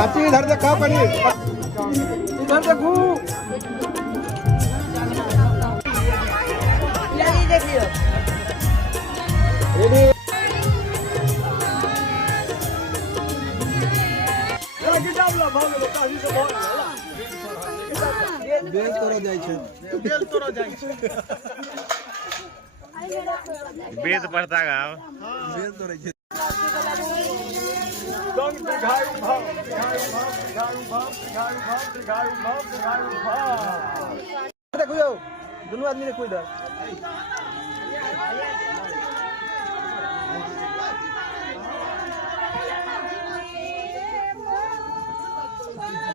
चाची इधर देखा पड़ी, इधर देखो। देखियो बेल तोड़ा जाय छै, बेल तोड़ा जाय छै, वेद पढ़ता गाँव बेल तोड़े छै। देखो दुनू आदमी देखो इधर।